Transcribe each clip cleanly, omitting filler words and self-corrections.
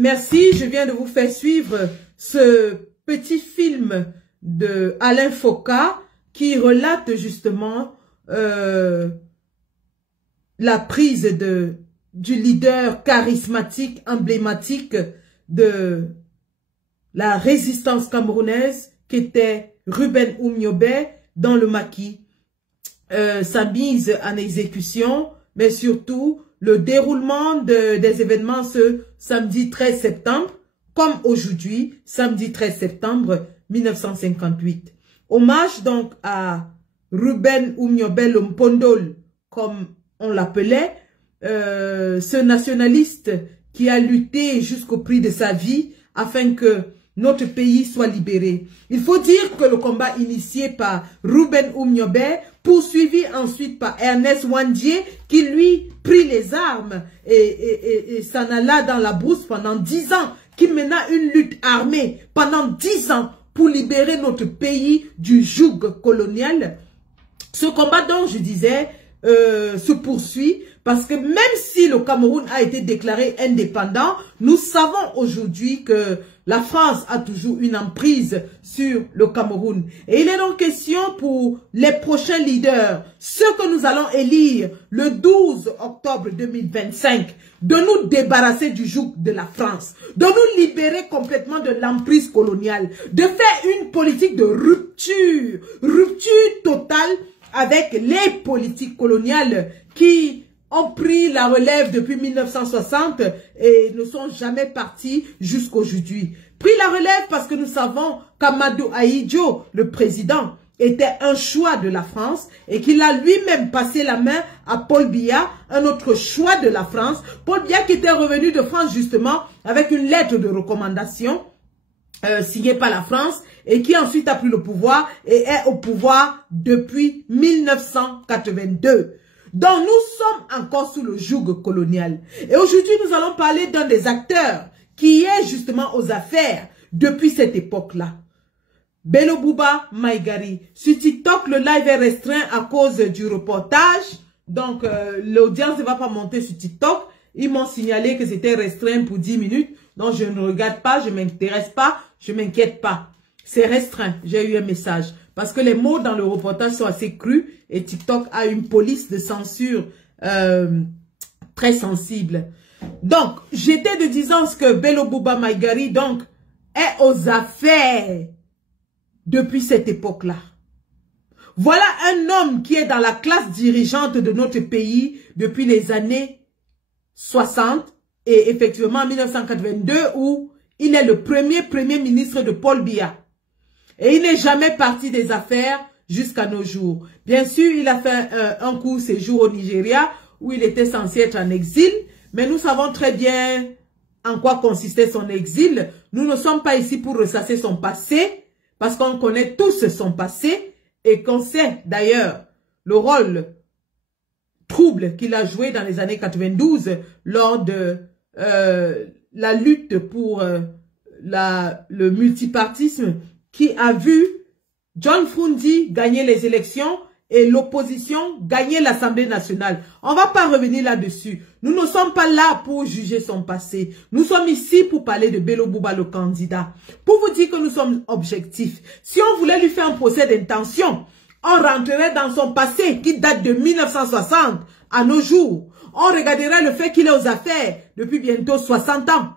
Merci, je viens de vous faire suivre ce petit film de Alain Foka qui relate justement la prise du leader charismatique, emblématique de la résistance camerounaise qui était Ruben Oumniobé dans le maquis. Sa mise en exécution, mais surtout le déroulement des événements ce samedi 13 septembre, comme aujourd'hui, samedi 13 septembre 1958. Hommage donc à Ruben Oumniobé Lompondol, comme on l'appelait, ce nationaliste qui a lutté jusqu'au prix de sa vie afin que notre pays soit libéré. Il faut dire que le combat initié par Ruben Oumniobé, poursuivi ensuite par Ernest Ouandié, qui lui prit les armes et s'en alla dans la brousse pendant 10 ans, qui mena une lutte armée pendant 10 ans pour libérer notre pays du joug colonial. Ce combat dont je disais se poursuit parce que même si le Cameroun a été déclaré indépendant, nous savons aujourd'hui que la France a toujours une emprise sur le Cameroun. Et il est donc question pour les prochains leaders, ceux que nous allons élire le 12 octobre 2025, de nous débarrasser du joug de la France, de nous libérer complètement de l'emprise coloniale, de faire une politique de rupture totale avec les politiques coloniales qui ont pris la relève depuis 1960 et ne sont jamais partis jusqu'aujourd'hui. Pris la relève parce que nous savons qu'Amadou Ahidjo, le président, était un choix de la France et qu'il a lui-même passé la main à Paul Biya, un autre choix de la France. Paul Biya qui était revenu de France justement avec une lettre de recommandation signée par la France et qui ensuite a pris le pouvoir et est au pouvoir depuis 1982. Donc nous sommes encore sous le joug colonial. Et aujourd'hui nous allons parler d'un des acteurs qui est justement aux affaires depuis cette époque-là. Bello Bouba Maïgari. Sur TikTok, le live est restreint à cause du reportage. Donc l'audience ne va pas monter sur TikTok. Ils m'ont signalé que c'était restreint pour 10 minutes. Donc je ne regarde pas, je ne m'intéresse pas, je ne m'inquiète pas. C'est restreint, j'ai eu un message. Parce que les mots dans le reportage sont assez crus et TikTok a une police de censure très sensible. Donc, j'étais de disant que Bello Bouba Maïgari donc est aux affaires depuis cette époque-là. Voilà un homme qui est dans la classe dirigeante de notre pays depuis les années 60 et effectivement en 1982 où il est le premier ministre de Paul Biya. Et il n'est jamais parti des affaires jusqu'à nos jours. Bien sûr, il a fait un court séjour au Nigeria où il était censé être en exil. Mais nous savons très bien en quoi consistait son exil. Nous ne sommes pas ici pour ressasser son passé parce qu'on connaît tous son passé et qu'on sait d'ailleurs le rôle trouble qu'il a joué dans les années 92 lors de la lutte pour le multipartisme qui a vu John Fundi gagner les élections et l'opposition gagner l'Assemblée nationale. On ne va pas revenir là-dessus. Nous ne sommes pas là pour juger son passé. Nous sommes ici pour parler de Bello Bouba, le candidat. Pour vous dire que nous sommes objectifs. Si on voulait lui faire un procès d'intention, on rentrerait dans son passé qui date de 1960 à nos jours. On regarderait le fait qu'il est aux affaires depuis bientôt 60 ans.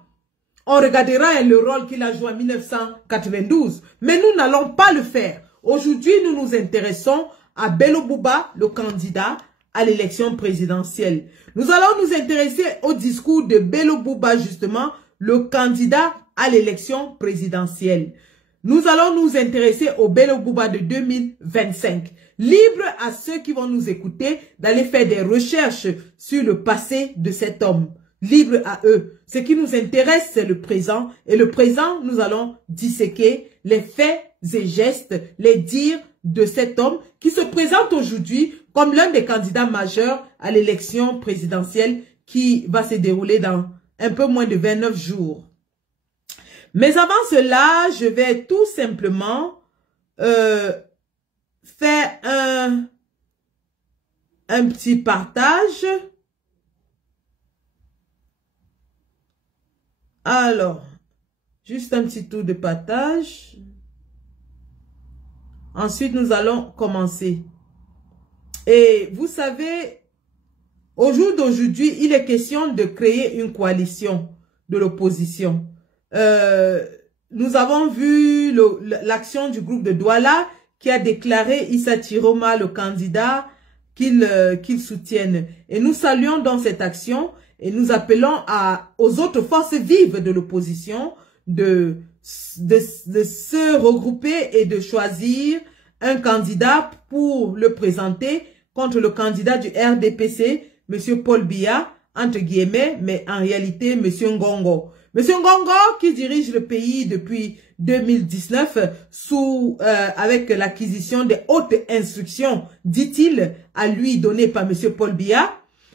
On regardera le rôle qu'il a joué en 1992. Mais nous n'allons pas le faire. Aujourd'hui, nous nous intéressons à Bello Bouba, le candidat à l'élection présidentielle. Nous allons nous intéresser au discours de Bello Bouba, justement, le candidat à l'élection présidentielle. Nous allons nous intéresser au Bello Bouba de 2025. Libre à ceux qui vont nous écouter d'aller faire des recherches sur le passé de cet homme. Libre à eux. Ce qui nous intéresse, c'est le présent. Et le présent, nous allons disséquer les faits et gestes, les dires de cet homme qui se présente aujourd'hui comme l'un des candidats majeurs à l'élection présidentielle qui va se dérouler dans un peu moins de 29 jours. Mais avant cela, je vais tout simplement faire un petit partage. Alors, juste un petit tour de partage. Ensuite, nous allons commencer. Et vous savez, au jour d'aujourd'hui, il est question de créer une coalition de l'opposition. Nous avons vu l'action du groupe de Douala qui a déclaré Issa Chiroma le candidat qu'ils soutiennent. Et nous saluons dans cette action et nous appelons aux autres forces vives de l'opposition de se regrouper et de choisir un candidat pour le présenter contre le candidat du RDPC, M. Paul Biya, entre guillemets, mais en réalité, M. Ngongo. M. Ngongo qui dirige le pays depuis 2019 avec l'acquisition des hautes instructions, dit-il, à lui données par M. Paul Biya.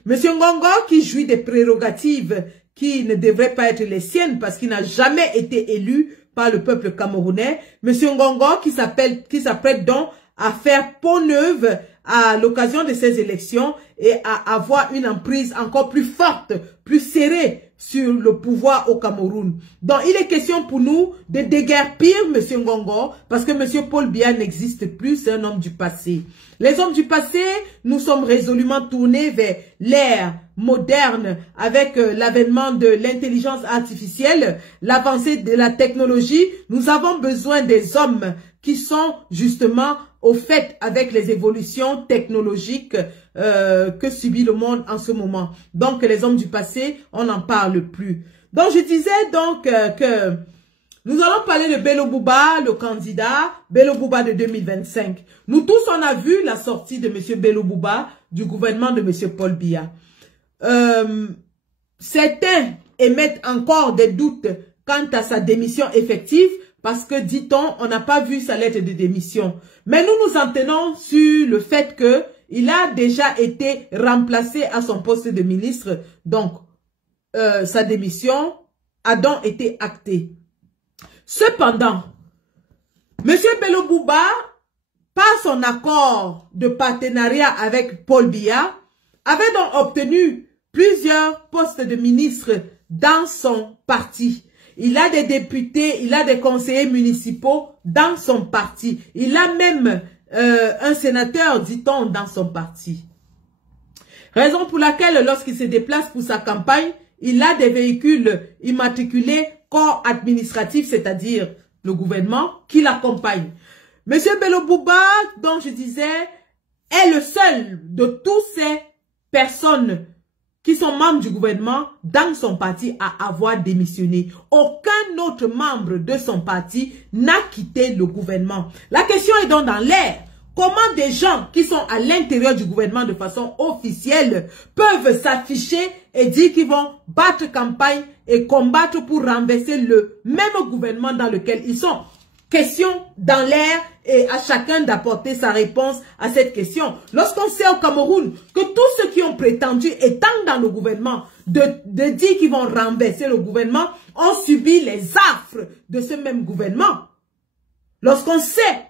M. Ngongo qui jouit des prérogatives qui ne devraient pas être les siennes parce qu'il n'a jamais été élu par le peuple camerounais. M. Ngongo qui s'apprête donc à faire peau neuve à l'occasion de ces élections et à avoir une emprise encore plus forte, plus serrée sur le pouvoir au Cameroun. Donc, il est question pour nous de déguerpir M. Ngongo parce que M. Paul Biya n'existe plus, c'est un homme du passé. Les hommes du passé, nous sommes résolument tournés vers l'ère moderne avec l'avènement de l'intelligence artificielle, l'avancée de la technologie. Nous avons besoin des hommes qui sont justement au fait avec les évolutions technologiques que subit le monde en ce moment. Donc, les hommes du passé, on n'en parle plus. Donc, je disais donc que nous allons parler de Bello Bouba, le candidat Bello Bouba de 2025. Nous tous, on a vu la sortie de M. Bello Bouba du gouvernement de M. Paul Biya. Certains émettent encore des doutes quant à sa démission effective parce que, dit-on, on n'a pas vu sa lettre de démission. Mais nous nous en tenons sur le fait qu'il a déjà été remplacé à son poste de ministre. Donc, sa démission a donc été actée. Cependant, M. Bello Bouba, par son accord de partenariat avec Paul Biya, avait donc obtenu plusieurs postes de ministre dans son parti. Il a des députés, il a des conseillers municipaux dans son parti. Il a même un sénateur, dit-on, dans son parti. Raison pour laquelle, lorsqu'il se déplace pour sa campagne, il a des véhicules immatriculés corps administratif, c'est-à-dire le gouvernement, qui l'accompagne. Monsieur Bello Bouba, dont je disais, est le seul de toutes ces personnes qui sont membres du gouvernement dans son parti à avoir démissionné. Aucun autre membre de son parti n'a quitté le gouvernement. La question est donc dans l'air. Comment des gens qui sont à l'intérieur du gouvernement de façon officielle peuvent s'afficher et dire qu'ils vont battre campagne et combattre pour renverser le même gouvernement dans lequel ils sont? Question dans l'air et à chacun d'apporter sa réponse à cette question. Lorsqu'on sait au Cameroun que tous ceux qui ont prétendu, étant dans le gouvernement, de dire qu'ils vont renverser le gouvernement, ont subi les affres de ce même gouvernement. Lorsqu'on sait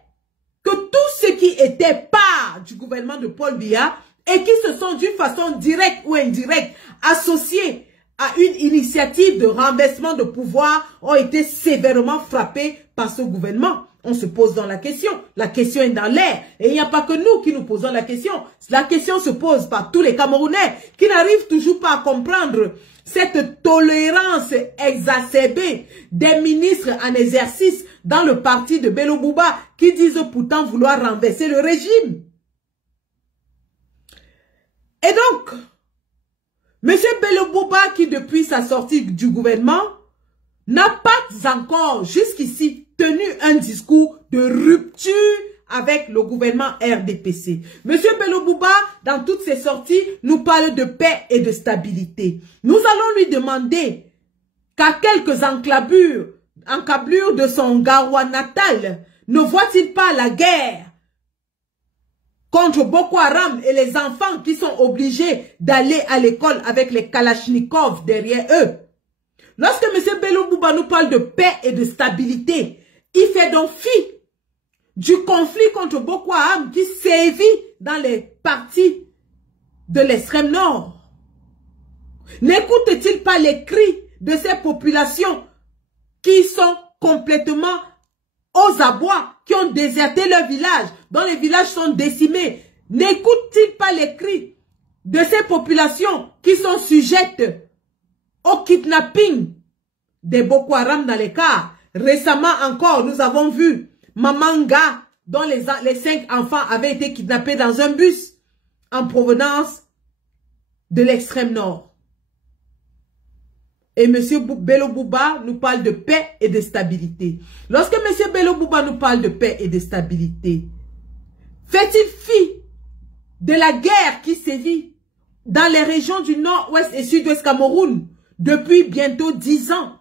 que tous ceux qui étaient part du gouvernement de Paul Biya et qui se sont d'une façon directe ou indirecte associés à une initiative de renversement de pouvoir ont été sévèrement frappés par ce gouvernement. On se pose dans la question. La question est dans l'air. Et il n'y a pas que nous qui nous posons la question. La question se pose par tous les Camerounais qui n'arrivent toujours pas à comprendre cette tolérance exacerbée des ministres en exercice dans le parti de Bello Bouba qui disent pourtant vouloir renverser le régime. Et donc, M. Bello Bouba qui depuis sa sortie du gouvernement n'a pas encore jusqu'ici tenu un discours de rupture avec le gouvernement RDPC. M. Bello Bouba, dans toutes ses sorties, nous parle de paix et de stabilité. Nous allons lui demander qu'à quelques encablures de son Garoua natal, ne voit-il pas la guerre contre Boko Haram et les enfants qui sont obligés d'aller à l'école avec les Kalachnikov derrière eux? Lorsque M. Bello Bouba nous parle de paix et de stabilité, il fait donc fi du conflit contre Boko Haram qui sévit dans les parties de l'extrême nord. N'écoute-t-il pas les cris de ces populations qui sont complètement aux abois, qui ont déserté leur village, dont les villages sont décimés, n'écoute-t-il pas les cris de ces populations qui sont sujettes au kidnapping des Boko Haram dans les cars? Récemment encore, nous avons vu Mamanga, dont les 5 enfants avaient été kidnappés dans un bus en provenance de l'extrême nord. Et M. Bello Bouba nous parle de paix et de stabilité. Lorsque M. Bello Bouba nous parle de paix et de stabilité, fait-il fi de la guerre qui sévit dans les régions du nord-ouest et sud-ouest Cameroun depuis bientôt 10 ans?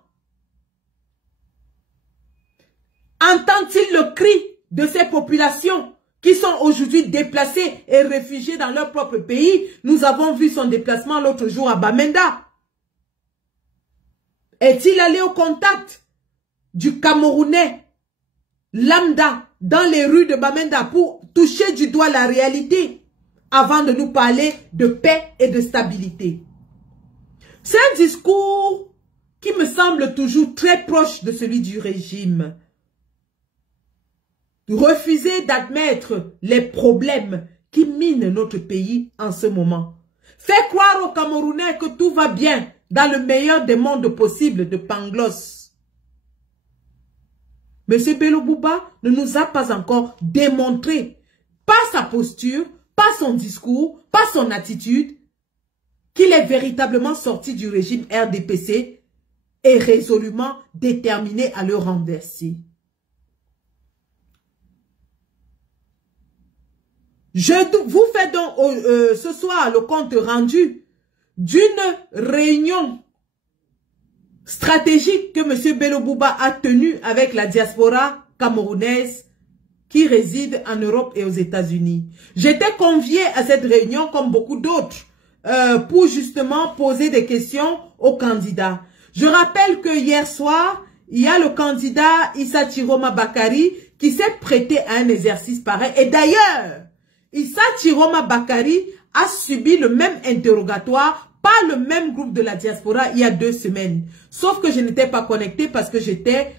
Entend-il le cri de ces populations qui sont aujourd'hui déplacées et réfugiées dans leur propre pays? Nous avons vu son déplacement l'autre jour à Bamenda. Est-il allé au contact du Camerounais lambda dans les rues de Bamenda pour toucher du doigt la réalité avant de nous parler de paix et de stabilité? C'est un discours qui me semble toujours très proche de celui du régime. Refuser d'admettre les problèmes qui minent notre pays en ce moment. Faire croire aux Camerounais que tout va bien dans le meilleur des mondes possibles de Pangloss. M. Bello Bouba ne nous a pas encore démontré, par sa posture, par son discours, par son attitude, qu'il est véritablement sorti du régime RDPC et résolument déterminé à le renverser. Je vous fais donc ce soir le compte rendu d'une réunion stratégique que M. Bello Bouba a tenue avec la diaspora camerounaise qui réside en Europe et aux États-Unis. J'étais convié à cette réunion, comme beaucoup d'autres, pour justement poser des questions aux candidats. Je rappelle que hier soir, il y a le candidat Issa Chiroma Bakari qui s'est prêté à un exercice pareil. Et d'ailleurs, Issa Chiroma Bakari a subi le même interrogatoire par le même groupe de la diaspora il y a 2 semaines. Sauf que je n'étais pas connectée parce que j'étais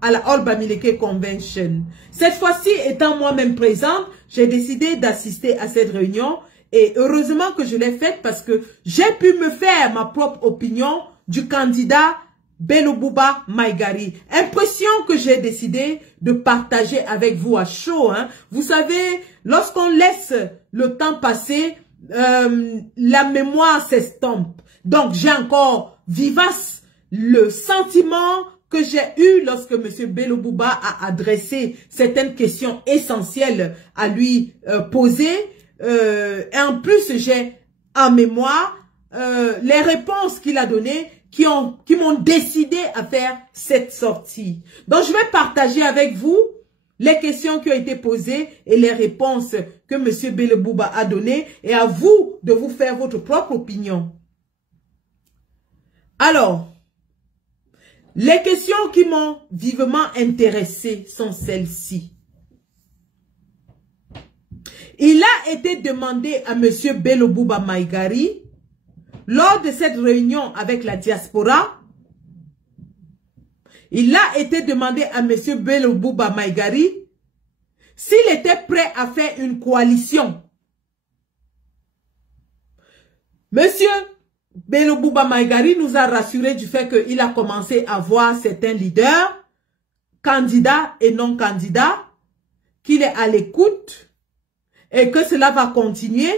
à la All Bamileke Convention. Cette fois-ci, étant moi-même présente, j'ai décidé d'assister à cette réunion. Et heureusement que je l'ai faite parce que j'ai pu me faire ma propre opinion du candidat Bello Bouba Maïgari. Impression que j'ai décidé de partager avec vous à chaud. Hein. Vous savez, lorsqu'on laisse le temps passer, la mémoire s'estompe. Donc, j'ai encore vivace le sentiment que j'ai eu lorsque M. Bello Bouba a adressé certaines questions essentielles à lui poser. Et en plus, j'ai en mémoire les réponses qu'il a données qui m'ont décidé à faire cette sortie. Donc, je vais partager avec vous les questions qui ont été posées et les réponses que M. Bello Bouba a données et à vous de vous faire votre propre opinion. Alors, les questions qui m'ont vivement intéressé sont celles-ci. Il a été demandé à M. Bello Bouba Maïgari, lors de cette réunion avec la diaspora, il a été demandé à M. Bello Bouba Maïgari s'il était prêt à faire une coalition. M. Bello Bouba Maïgari nous a rassuré du fait qu'il a commencé à voir certains leaders, candidats et non candidats, qu'il est à l'écoute et que cela va continuer.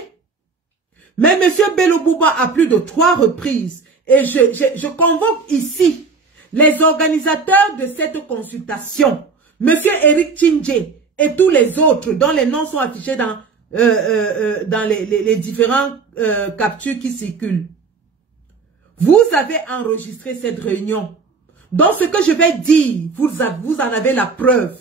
Mais M. Bello Bouba a plus de 3 reprises et je convoque ici les organisateurs de cette consultation, M. Eric Tchindje et tous les autres dont les noms sont affichés dans les différents captures qui circulent. Vous avez enregistré cette réunion. Donc ce que je vais dire, vous en avez la preuve.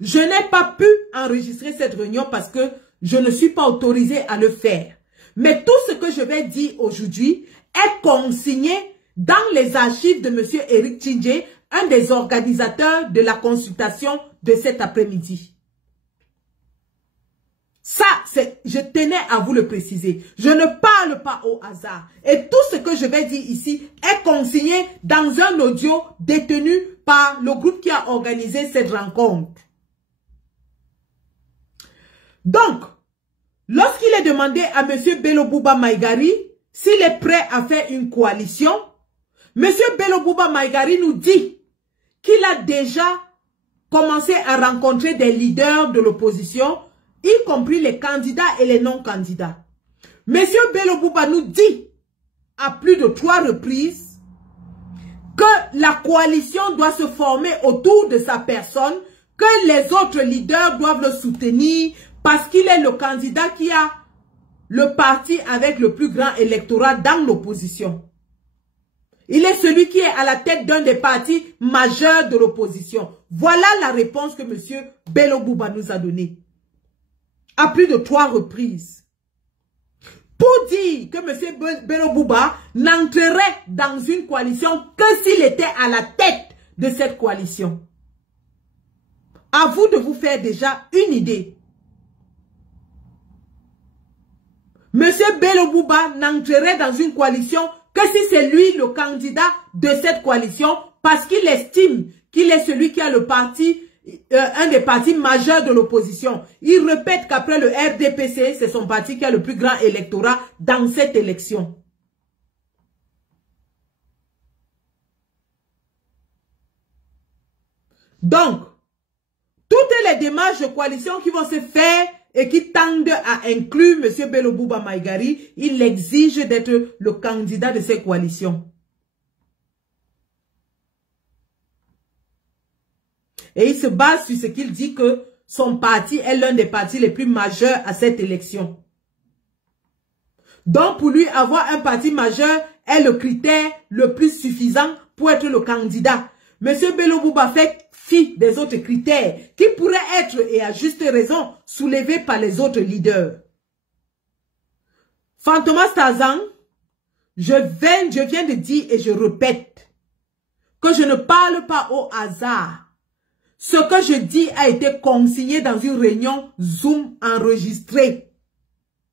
Je n'ai pas pu enregistrer cette réunion parce que je ne suis pas autorisée à le faire. Mais tout ce que je vais dire aujourd'hui est consigné dans les archives de M. Eric Tchindje, un des organisateurs de la consultation de cet après-midi. Ça, je tenais à vous le préciser. Je ne parle pas au hasard. Et tout ce que je vais dire ici est consigné dans un audio détenu par le groupe qui a organisé cette rencontre. Donc, lorsqu'il est demandé à M. Bello Bouba Maïgari s'il est prêt à faire une coalition, M. Bello Bouba Maïgari nous dit qu'il a déjà commencé à rencontrer des leaders de l'opposition, y compris les candidats et les non-candidats. M. Bello Bouba nous dit à plus de 3 reprises que la coalition doit se former autour de sa personne, que les autres leaders doivent le soutenir parce qu'il est le candidat qui a le parti avec le plus grand électorat dans l'opposition. Il est celui qui est à la tête d'un des partis majeurs de l'opposition. Voilà la réponse que M. Bello Bouba nous a donnée. À plus de 3 reprises. Pour dire que M. Bello Bouba n'entrerait dans une coalition que s'il était à la tête de cette coalition. À vous de vous faire déjà une idée. M. Bello Bouba n'entrerait dans une coalition que si c'est lui le candidat de cette coalition parce qu'il estime qu'il est celui qui a le parti, un des partis majeurs de l'opposition. Il répète qu'après le RDPC, c'est son parti qui a le plus grand électorat dans cette élection. Donc, toutes les démarches de coalition qui vont se faire et qui tendent à inclure M. Bello Bouba Maïgari, il exige d'être le candidat de ces coalitions. Et il se base sur ce qu'il dit que son parti est l'un des partis les plus majeurs à cette élection. Donc pour lui, avoir un parti majeur est le critère le plus suffisant pour être le candidat. M. Bello Bouba fait fi des autres critères qui pourraient être, et à juste raison, soulevés par les autres leaders. Fantomas Tarzan, je viens de dire et je répète que je ne parle pas au hasard. Ce que je dis a été consigné dans une réunion Zoom enregistrée.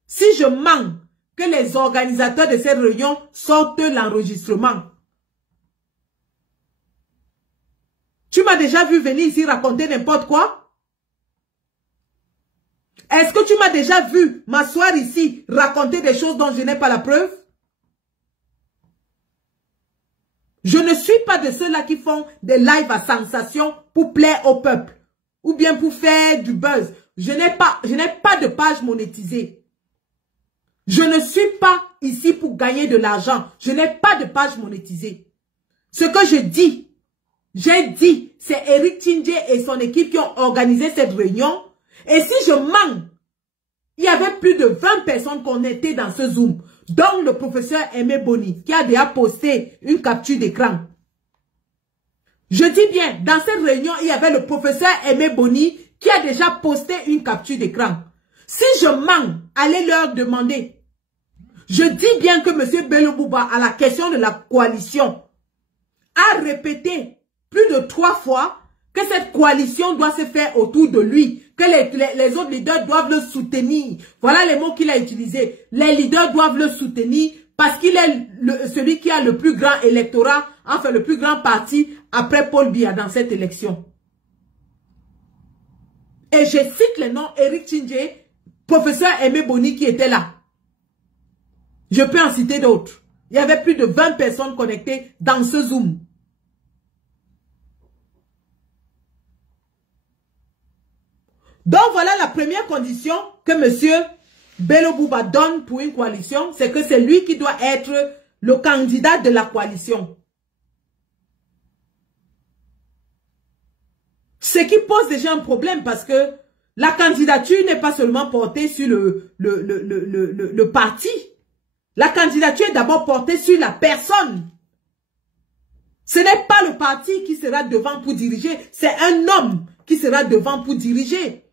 Si je mens, que les organisateurs de cette réunion sortent l'enregistrement. Tu m'as déjà vu venir ici raconter n'importe quoi? Est-ce que tu m'as déjà vu m'asseoir ici, raconter des choses dont je n'ai pas la preuve? Je ne suis pas de ceux-là qui font des lives à sensation pour plaire au peuple. Ou bien pour faire du buzz. Je n'ai pas de page monétisée. Je ne suis pas ici pour gagner de l'argent. Je n'ai pas de page monétisée. Ce que je dis, j'ai dit, c'est Eric Tindje et son équipe qui ont organisé cette réunion. Et si je mens, il y avait plus de 20 personnes connectées dans ce Zoom, dont le professeur Aimé Boni, qui a déjà posté une capture d'écran. Je dis bien, dans cette réunion, il y avait le professeur Aimé Boni, qui a déjà posté une capture d'écran. Si je mens, allez leur demander. Je dis bien que M. Bello Bouba, à la question de la coalition, a répété plus de 3 fois que cette coalition doit se faire autour de lui, que les autres leaders doivent le soutenir. Voilà les mots qu'il a utilisés. Les leaders doivent le soutenir parce qu'il est celui qui a le plus grand électorat, enfin le plus grand parti après Paul Biya dans cette élection. Et je cite les noms Eric Tindje, professeur Aimé Boni qui était là. Je peux en citer d'autres. Il y avait plus de 20 personnes connectées dans ce Zoom. Donc voilà la première condition que M. Bello Bouba donne pour une coalition, c'est que c'est lui qui doit être le candidat de la coalition. Ce qui pose déjà un problème parce que la candidature n'est pas seulement portée sur le parti. La candidature est d'abord portée sur la personne. Ce n'est pas le parti qui sera devant pour diriger, c'est un homme qui sera devant pour diriger.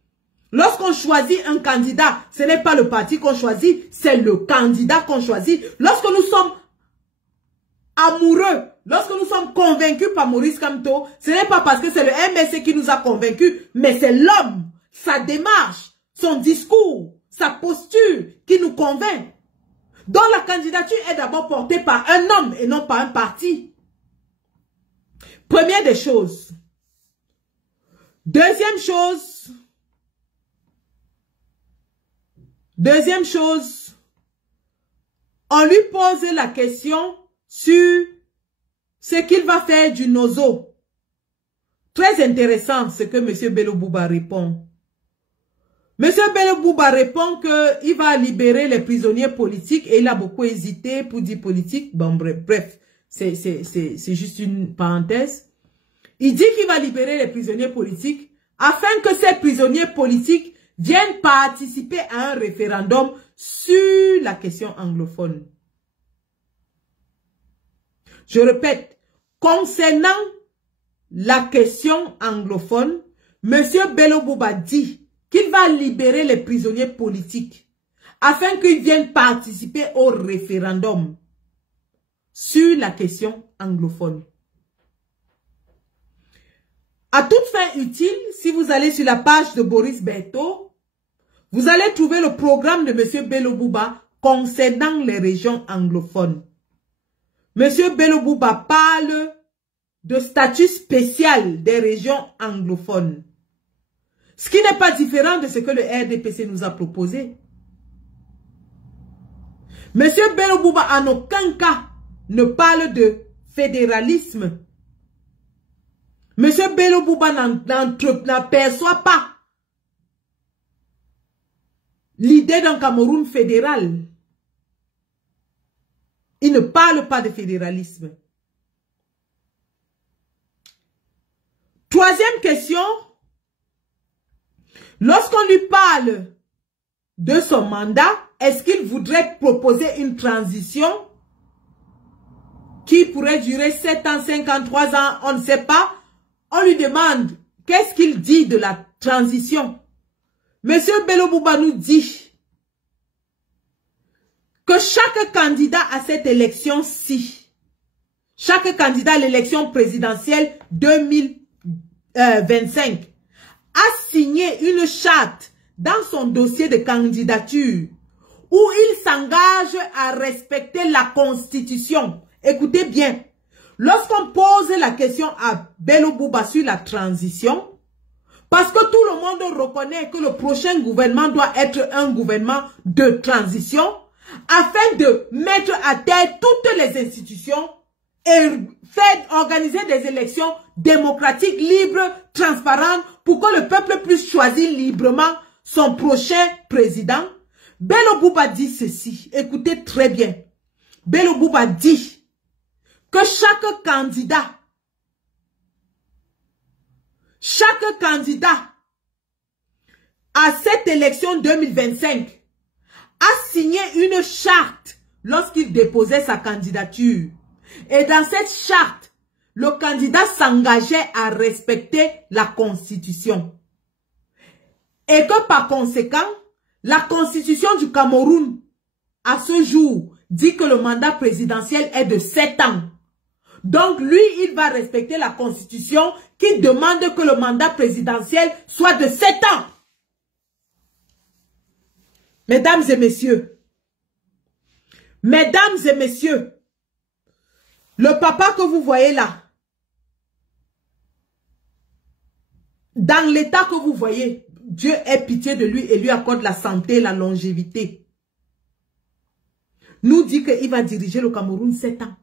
Lorsqu'on choisit un candidat, ce n'est pas le parti qu'on choisit, c'est le candidat qu'on choisit. Lorsque nous sommes amoureux, lorsque nous sommes convaincus par Maurice Kamto, ce n'est pas parce que c'est le MSC qui nous a convaincus, mais c'est l'homme, sa démarche, son discours, sa posture qui nous convainc, dont la candidature est d'abord portée par un homme et non par un parti. Première des choses. Deuxième chose, on lui pose la question sur ce qu'il va faire du Nozo. Très intéressant ce que M. Bello Bouba répond. M. Bello Bouba répond qu'il va libérer les prisonniers politiques et il a beaucoup hésité pour dire politique. Bon, bref, c'est juste une parenthèse. Il dit qu'il va libérer les prisonniers politiques afin que ces prisonniers politiques viennent participer à un référendum sur la question anglophone. Je répète, concernant la question anglophone, M. Bello Bouba dit qu'il va libérer les prisonniers politiques afin qu'ils viennent participer au référendum sur la question anglophone. À toute fin utile, si vous allez sur la page de Boris Berthaud, vous allez trouver le programme de M. Bello Bouba concernant les régions anglophones. M. Bello Bouba parle de statut spécial des régions anglophones. Ce qui n'est pas différent de ce que le RDPC nous a proposé. M. Bello Bouba en aucun cas ne parle de fédéralisme. M. Bello Bouba n'aperçoit pas l'idée d'un Cameroun fédéral. Il ne parle pas de fédéralisme. Troisième question. Lorsqu'on lui parle de son mandat, est-ce qu'il voudrait proposer une transition qui pourrait durer 7 ans, 53 ans, on ne sait pas. On lui demande qu'est-ce qu'il dit de la transition. Monsieur Bello Bouba nous dit que chaque candidat à cette élection-ci, chaque candidat à l'élection présidentielle 2025 a signé une charte dans son dossier de candidature où il s'engage à respecter la Constitution. Écoutez bien, lorsqu'on pose la question à Bello Bouba sur la transition, parce que tout le monde reconnaît que le prochain gouvernement doit être un gouvernement de transition, afin de mettre à terre toutes les institutions et organiser des élections démocratiques, libres, transparentes, pour que le peuple puisse choisir librement son prochain président. Bello Bouba dit ceci, écoutez très bien. Bello Bouba dit que chaque candidat à cette élection 2025 a signé une charte lorsqu'il déposait sa candidature. Et dans cette charte, le candidat s'engageait à respecter la Constitution. Et que par conséquent, la Constitution du Cameroun, à ce jour, dit que le mandat présidentiel est de 7 ans. Donc lui, il va respecter la Constitution qui demande que le mandat présidentiel soit de 7 ans. Mesdames et messieurs, le papa que vous voyez là, dans l'état que vous voyez, Dieu ait pitié de lui et lui accorde la santé, la longévité, nous dit qu'il va diriger le Cameroun 7 ans.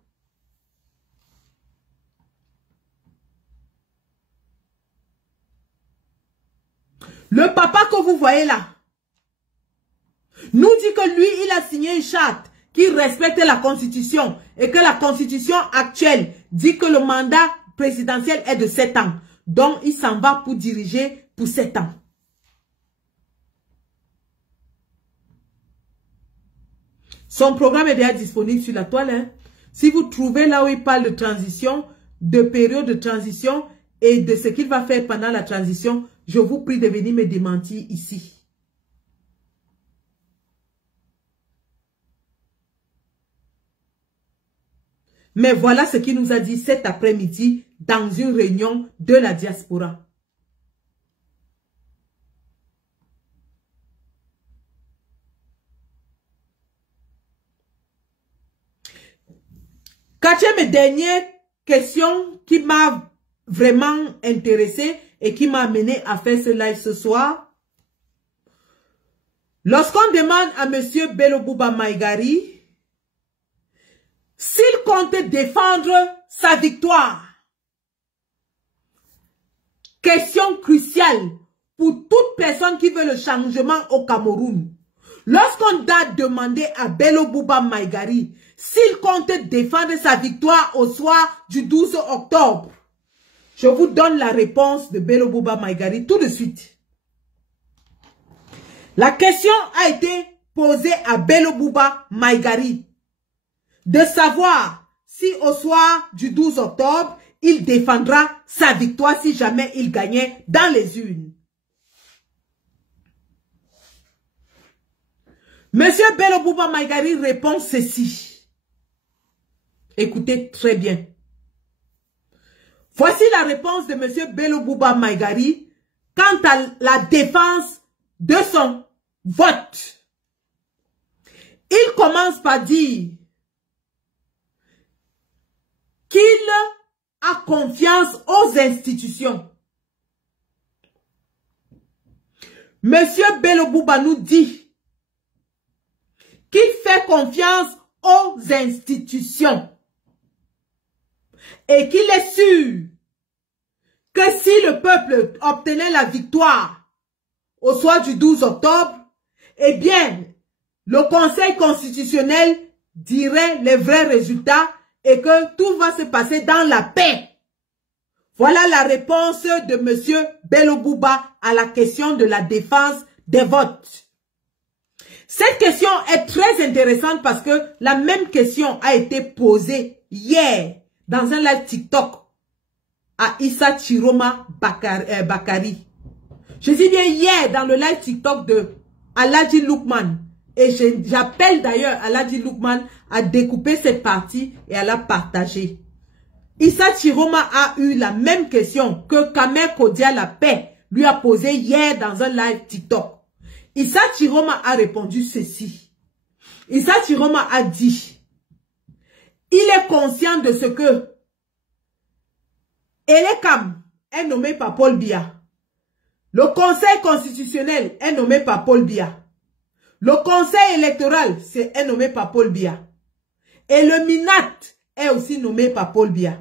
Le papa que vous voyez là, nous dit que lui, il a signé une charte qui respecte la Constitution et que la Constitution actuelle dit que le mandat présidentiel est de 7 ans. Donc, il s'en va pour diriger pour 7 ans. Son programme est déjà disponible sur la toile. Hein. Si vous trouvez là où il parle de transition, de période de transition et de ce qu'il va faire pendant la transition, je vous prie de venir me démentir ici. Mais voilà ce qu'il nous a dit cet après-midi dans une réunion de la diaspora. Quatrième et dernière question qui m'a vraiment intéressée et qui m'a amené à faire ce live ce soir. Lorsqu'on demande à monsieur Bello Bouba Maïgari s'il compte défendre sa victoire, question cruciale pour toute personne qui veut le changement au Cameroun. Lorsqu'on a demandé à Bello Bouba Maïgari s'il compte défendre sa victoire au soir du 12 octobre, je vous donne la réponse de Bello Bouba Maïgari tout de suite. La question a été posée à Bello Bouba Maïgari de savoir si au soir du 12 octobre, il défendra sa victoire si jamais il gagnait dans les urnes. Monsieur Bello Bouba Maïgari répond ceci. Écoutez très bien. Voici la réponse de monsieur Bello Bouba Maïgari quant à la défense de son vote. Il commence par dire qu'il a confiance aux institutions. Monsieur Bello Bouba nous dit qu'il fait confiance aux institutions et qu'il est sûr que si le peuple obtenait la victoire au soir du 12 octobre, eh bien, le Conseil constitutionnel dirait les vrais résultats et que tout va se passer dans la paix. Voilà la réponse de monsieur Bello Bouba à la question de la défense des votes. Cette question est très intéressante parce que la même question a été posée hier dans un live TikTok à Issa Chiroma Bakari. Je dis bien hier dans le live TikTok de Aladji Loukman. Et j'appelle d'ailleurs Aladji Loukman à découper cette partie et à la partager. Issa Chiroma a eu la même question que Kamer Kodia La Paix lui a posée hier dans un live TikTok. Issa Chiroma a répondu ceci. Issa Chiroma a dit, il est conscient de ce que Elekam est nommé par Paul Biya. Le Conseil constitutionnel est nommé par Paul Biya. Le Conseil électoral est nommé par Paul Biya. Et le MINAT est aussi nommé par Paul Biya.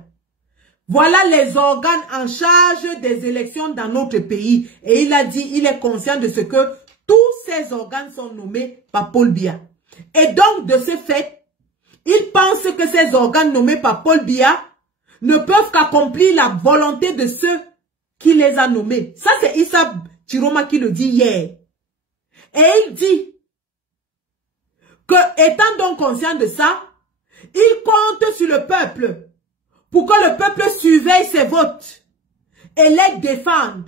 Voilà les organes en charge des élections dans notre pays. Et il a dit, il est conscient de ce que tous ces organes sont nommés par Paul Biya. Et donc, de ce fait, il pense que ces organes nommés par Paul Biya ne peuvent qu'accomplir la volonté de ceux qui les a nommés. Ça, c'est Issa Chiroma qui le dit hier. Et il dit que, étant donc conscient de ça, il compte sur le peuple pour que le peuple surveille ses votes et les défende.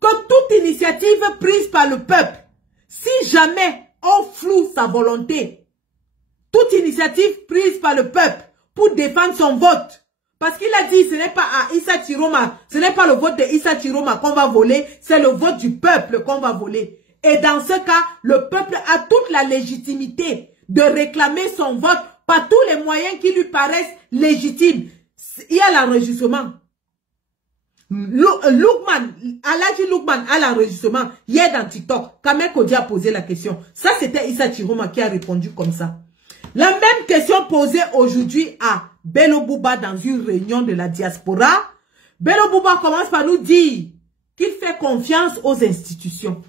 Que toute initiative prise par le peuple, si jamais on floue sa volonté, toute initiative prise par le peuple pour défendre son vote, parce qu'il a dit, ce n'est pas à Issa Chiroma, ce n'est pas le vote de Issa Chiroma qu'on va voler, c'est le vote du peuple qu'on va voler. Et dans ce cas, le peuple a toute la légitimité de réclamer son vote par tous les moyens qui lui paraissent légitimes. Il y a l'enregistrement. Aladji Loukman a l'enregistrement hier dans TikTok. Kamer Kodia a posé la question. Ça, c'était Issa Chiroma qui a répondu comme ça. La même question posée aujourd'hui à Bello Bouba dans une réunion de la diaspora. Bello Bouba commence par nous dire qu'il fait confiance aux institutions.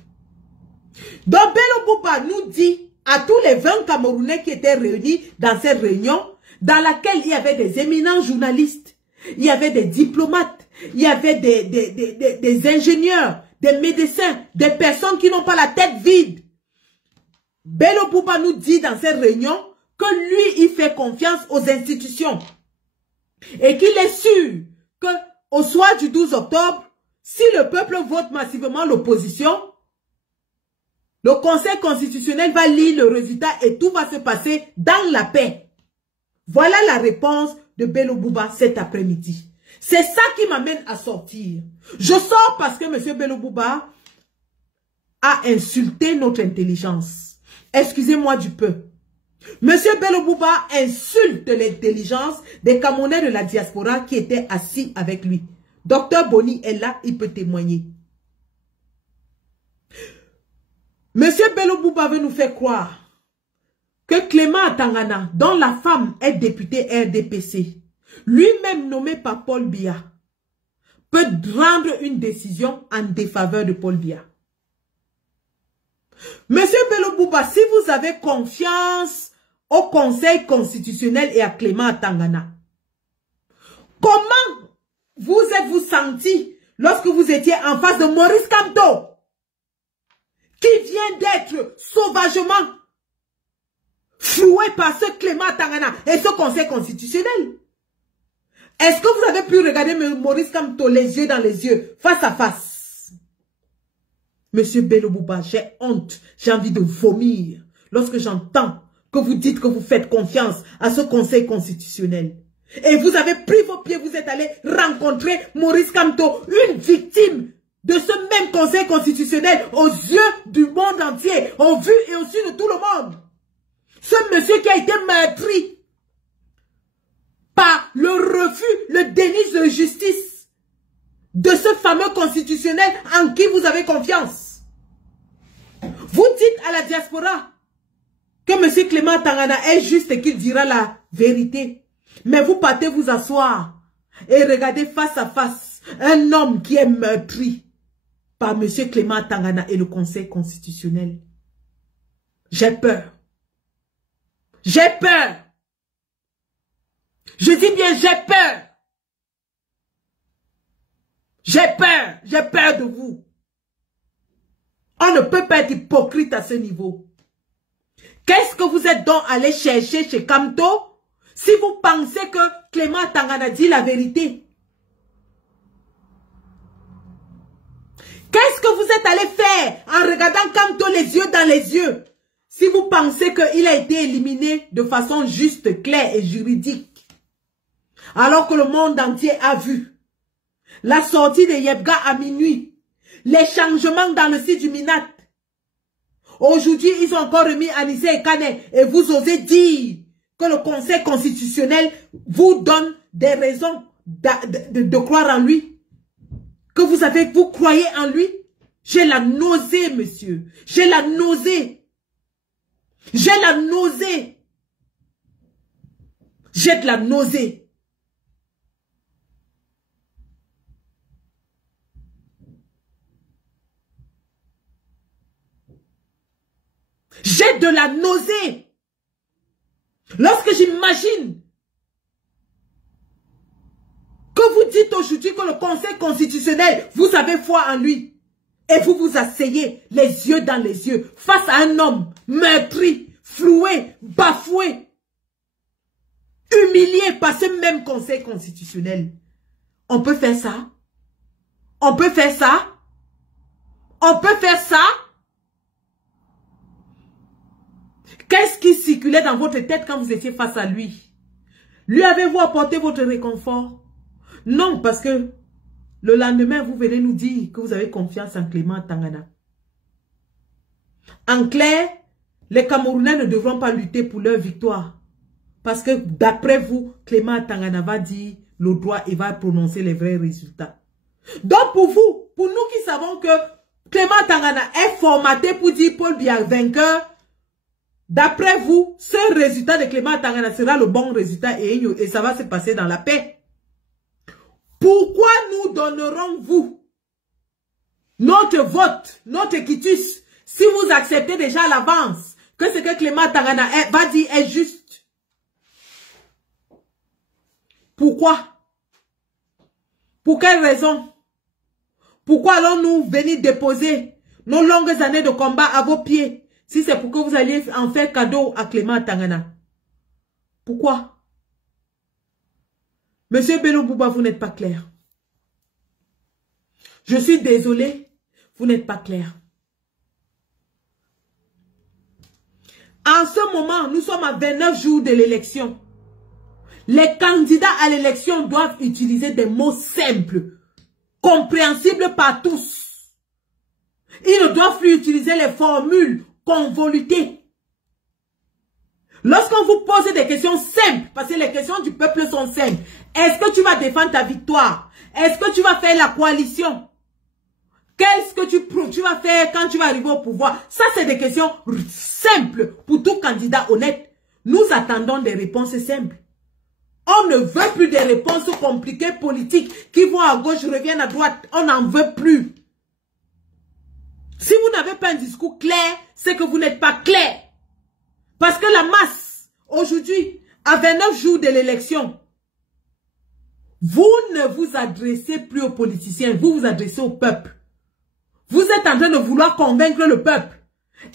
Donc Bello Bouba nous dit à tous les 20 Camerounais qui étaient réunis dans cette réunion, dans laquelle il y avait des éminents journalistes, il y avait des diplomates, il y avait des ingénieurs, des médecins, des personnes qui n'ont pas la tête vide. Bello Bouba nous dit dans cette réunion que lui, il fait confiance aux institutions. Et qu'il est sûr qu'au soir du 12 octobre, si le peuple vote massivement l'opposition, le Conseil constitutionnel va lire le résultat et tout va se passer dans la paix. Voilà la réponse de Bello Bouba cet après-midi. C'est ça qui m'amène à sortir. Je sors parce que M. Bello Bouba a insulté notre intelligence. Excusez-moi du peu. Monsieur Bello Bouba insulte l'intelligence des Camerounais de la diaspora qui étaient assis avec lui. Docteur Boni est là, il peut témoigner. Monsieur Bello Bouba veut nous faire croire que Clément Tangana, dont la femme est députée RDPC, lui-même nommé par Paul Biya, peut rendre une décision en défaveur de Paul Biya. Monsieur Bello Bouba, si vous avez confiance au Conseil constitutionnel et à Clément Tangana, comment vous êtes-vous senti lorsque vous étiez en face de Maurice Kamto, qui vient d'être sauvagement floué par ce Clément Tangana et ce Conseil constitutionnel? Est-ce que vous avez pu regarder Maurice Kamto les yeux dans les yeux, face à face? Monsieur Bello Bouba, j'ai honte, j'ai envie de vomir lorsque j'entends que vous dites que vous faites confiance à ce Conseil constitutionnel. Et vous avez pris vos pieds, vous êtes allé rencontrer Maurice Kamto, une victime de ce même Conseil constitutionnel aux yeux du monde entier, au vu et au su de tout le monde. Ce monsieur qui a été meurtri par le refus, le déni de justice de ce fameux constitutionnel en qui vous avez confiance. Vous dites à la diaspora que monsieur Clément Tangana est juste et qu'il dira la vérité. Mais vous partez vous asseoir et regardez face à face un homme qui est meurtri par monsieur Clément Tangana et le Conseil constitutionnel. J'ai peur. J'ai peur. Je dis bien j'ai peur. J'ai peur. J'ai peur de vous. On ne peut pas être hypocrite à ce niveau. Qu'est-ce que vous êtes donc allé chercher chez Kamto si vous pensez que Clément Tangana dit la vérité? Qu'est-ce que vous êtes allé faire en regardant Kamto les yeux dans les yeux si vous pensez qu'il a été éliminé de façon juste, claire et juridique? Alors que le monde entier a vu la sortie de Yebga à minuit, les changements dans le site du Minat. Aujourd'hui, ils ont encore remis Anissé et Kane et vous osez dire que le Conseil constitutionnel vous donne des raisons de croire en lui. Que vous croyez en lui. J'ai la nausée, monsieur. J'ai la nausée. J'ai la nausée. J'ai de la nausée. J'ai de la nausée. Lorsque j'imagine que vous dites aujourd'hui que le Conseil constitutionnel, vous avez foi en lui. Et vous vous asseyez les yeux dans les yeux face à un homme meurtri, floué, bafoué, humilié par ce même Conseil constitutionnel. On peut faire ça? On peut faire ça? On peut faire ça? Qu'est-ce qui circulait dans votre tête quand vous étiez face à lui? Lui avez-vous apporté votre réconfort? Non, parce que le lendemain, vous venez nous dire que vous avez confiance en Clément Tangana. En clair, les Camerounais ne devront pas lutter pour leur victoire. Parce que d'après vous, Clément Tangana va dire le droit et va prononcer les vrais résultats. Donc pour vous, pour nous qui savons que Clément Tangana est formaté pour dire Paul Biya vainqueur, d'après vous, ce résultat de Clément Tangana sera le bon résultat et ça va se passer dans la paix. Pourquoi nous donnerons-vous notre vote, notre quitus, si vous acceptez déjà à l'avance que ce que Clément Tangana va dire est juste? Pourquoi? Pour quelle raison? Pourquoi allons-nous venir déposer nos longues années de combat à vos pieds si c'est pour que vous alliez en faire cadeau à Clément Tangana? Pourquoi? Monsieur Bello Bouba, vous n'êtes pas clair. Je suis désolé, vous n'êtes pas clair. En ce moment, nous sommes à 29 jours de l'élection. Les candidats à l'élection doivent utiliser des mots simples, compréhensibles par tous. Ils ne doivent plus utiliser les formules convolutées. Lorsqu'on vous pose des questions simples, parce que les questions du peuple sont simples, est-ce que tu vas défendre ta victoire? Est-ce que tu vas faire la coalition? Qu'est-ce que tu vas faire quand tu vas arriver au pouvoir? Ça, c'est des questions simples pour tout candidat honnête. Nous attendons des réponses simples. On ne veut plus des réponses compliquées politiques qui vont à gauche, reviennent à droite. On n'en veut plus. Si vous n'avez pas un discours clair, c'est que vous n'êtes pas clair. Parce que la masse, aujourd'hui, à 29 jours de l'élection, vous ne vous adressez plus aux politiciens, vous vous adressez au peuple. Vous êtes en train de vouloir convaincre le peuple.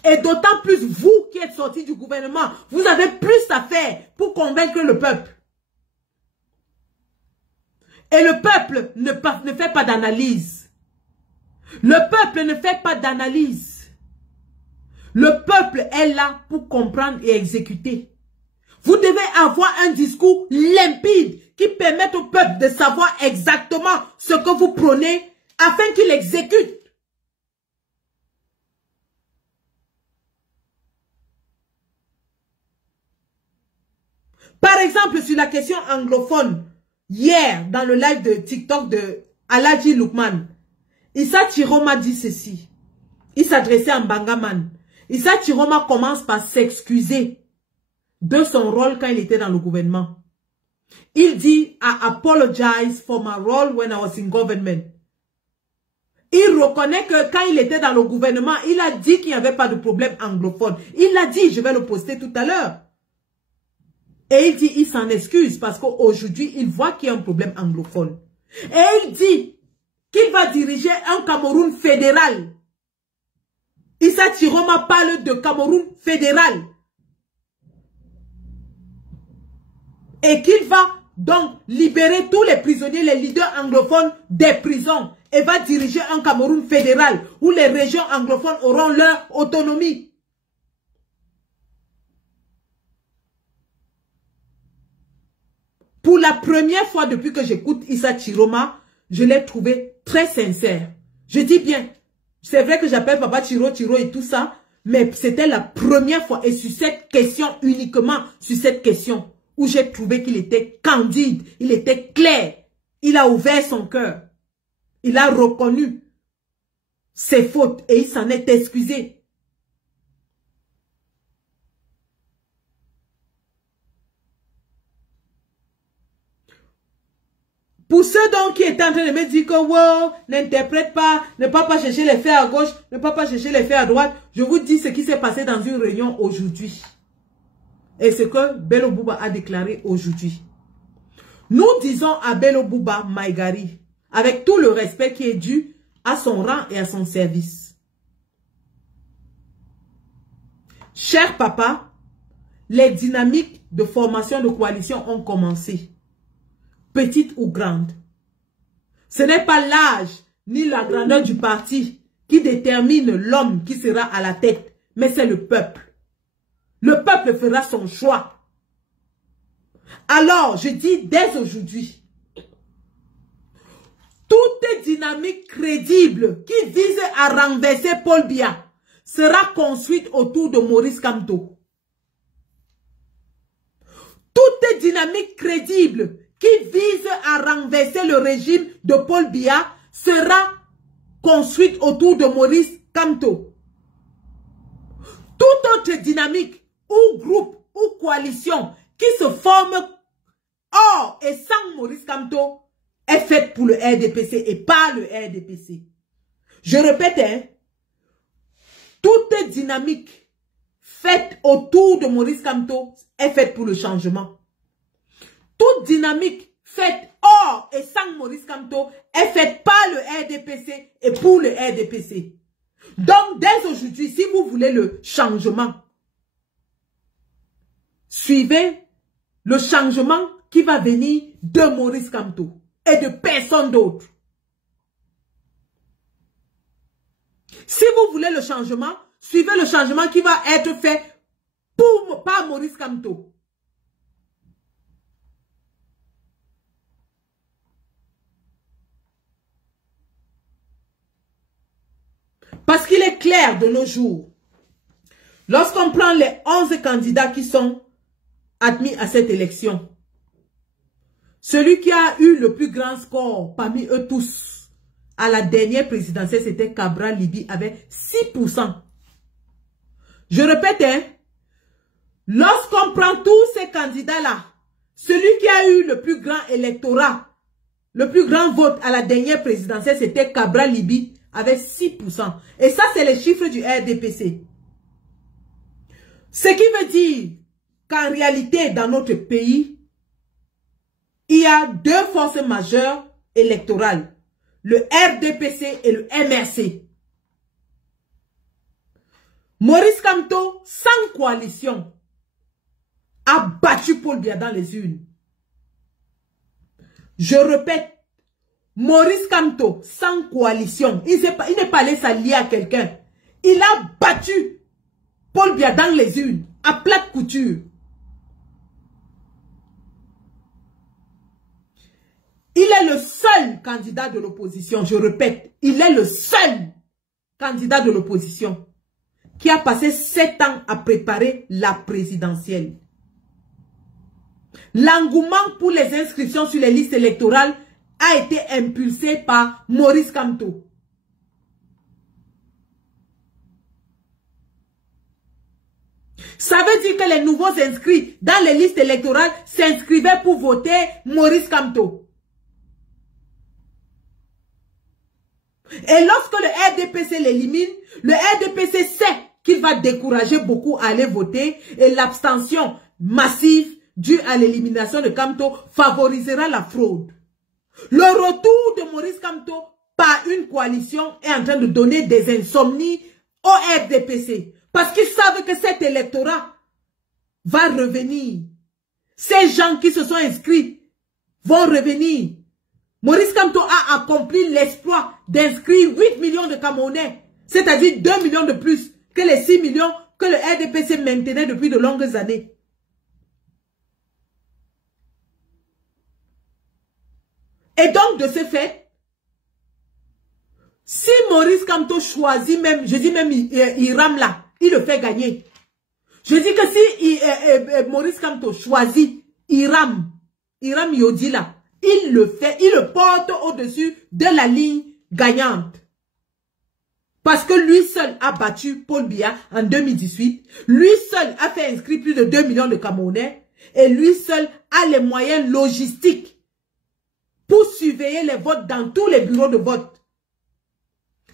Et d'autant plus vous qui êtes sortis du gouvernement, vous avez plus à faire pour convaincre le peuple. Et le peuple ne fait pas d'analyse. Le peuple ne fait pas d'analyse. Le peuple est là pour comprendre et exécuter. Vous devez avoir un discours limpide qui permette au peuple de savoir exactement ce que vous prônez afin qu'il exécute. Par exemple, sur la question anglophone, hier, dans le live de TikTok de Aladji Lukman, Issa Chiroma dit ceci. Il s'adressait à Mbangaman. Issa Chiroma commence par s'excuser de son rôle quand il était dans le gouvernement. Il dit, I apologize for my role when I was in government. Il reconnaît que quand il était dans le gouvernement, il a dit qu'il n'y avait pas de problème anglophone. Il l'a dit, je vais le poster tout à l'heure. Et il dit, il s'en excuse parce qu'aujourd'hui, il voit qu'il y a un problème anglophone. Et il dit qu'il va diriger un Cameroun fédéral. Issa Chiroma parle de Cameroun fédéral. Et qu'il va donc libérer tous les prisonniers, les leaders anglophones des prisons. Et va diriger un Cameroun fédéral où les régions anglophones auront leur autonomie. Pour la première fois depuis que j'écoute Issa Chiroma, je l'ai trouvé très sincère. Je dis bien, c'est vrai que j'appelle Papa Chiro et tout ça, mais c'était la première fois et sur cette question, uniquement sur cette question, où j'ai trouvé qu'il était candide, il était clair, il a ouvert son cœur, il a reconnu ses fautes et il s'en est excusé. Pour ceux donc qui étaient en train de me dire que wow, n'interprète pas, ne pas chercher les faits à gauche, ne pas chercher les faits à droite, je vous dis ce qui s'est passé dans une réunion aujourd'hui. Et ce que Bello Bouba a déclaré aujourd'hui. Nous disons à Bello Bouba Maïgari, avec tout le respect qui est dû à son rang et à son service. Cher papa, les dynamiques de formation de coalition ont commencé. Petite ou grande. Ce n'est pas l'âge ni la grandeur du parti qui détermine l'homme qui sera à la tête, mais c'est le peuple. Le peuple fera son choix. Alors, je dis dès aujourd'hui, toute dynamique crédible qui vise à renverser Paul Biya sera construite autour de Maurice Kamto. Toute dynamique crédible qui vise à renverser le régime de Paul Biya sera construite autour de Maurice Kamto. Toute autre dynamique ou groupe ou coalition qui se forme hors et sans Maurice Kamto est faite pour le RDPC et pas le RDPC. Je répète, hein, toute dynamique faite autour de Maurice Kamto est faite pour le changement. Toute dynamique faite hors et sans Maurice Kamto est faite par le RDPC et pour le RDPC. Donc, dès aujourd'hui, si vous voulez le changement, suivez le changement qui va venir de Maurice Kamto et de personne d'autre. Si vous voulez le changement, suivez le changement qui va être fait par Maurice Kamto. Parce qu'il est clair de nos jours, lorsqu'on prend les 11 candidats qui sont admis à cette élection. Celui qui a eu le plus grand score parmi eux tous à la dernière présidentielle, c'était Cabral Libby avec 6%. Je répète, hein, lorsqu'on prend tous ces candidats-là, celui qui a eu le plus grand électorat, le plus grand vote à la dernière présidentielle, c'était Cabral Libby avec 6%. Et ça, c'est les chiffres du RDPC. Ce qui veut dire qu'en réalité, dans notre pays, il y a deux forces majeures électorales, le RDPC et le MRC. Maurice Kamto, sans coalition, a battu Paul Biya dans les urnes. Je répète, Maurice Kamto, sans coalition, il n'est pas allé s'allier à quelqu'un. Il a battu Paul Biya dans les urnes, à plate couture. Il est le seul candidat de l'opposition, je répète, il est le seul candidat de l'opposition qui a passé 7 ans à préparer la présidentielle. L'engouement pour les inscriptions sur les listes électorales a été impulsé par Maurice Kamto. Ça veut dire que les nouveaux inscrits dans les listes électorales s'inscrivaient pour voter Maurice Kamto. Et lorsque le RDPC l'élimine, le RDPC sait qu'il va décourager beaucoup à aller voter et l'abstention massive due à l'élimination de Kamto favorisera la fraude. Le retour de Maurice Kamto par une coalition est en train de donner des insomnies au RDPC. Parce qu'ils savent que cet électorat va revenir. Ces gens qui se sont inscrits vont revenir. Maurice Kamto a accompli l'exploit d'inscrire 8 millions de Camerounais, c'est-à-dire 2 millions de plus que les 6 millions que le RDPC maintenait depuis de longues années. Et donc, de ce fait, si Maurice Kamto choisit même, je dis même Iram là, il le fait gagner. Je dis que si Maurice Kamto choisit Iram Yodi là, il le fait, il le porte au-dessus de la ligne gagnante. Parce que lui seul a battu Paul Biya en 2018. Lui seul a fait inscrire plus de 2 millions de Camerounais. Et lui seul a les moyens logistiques pour surveiller les votes dans tous les bureaux de vote.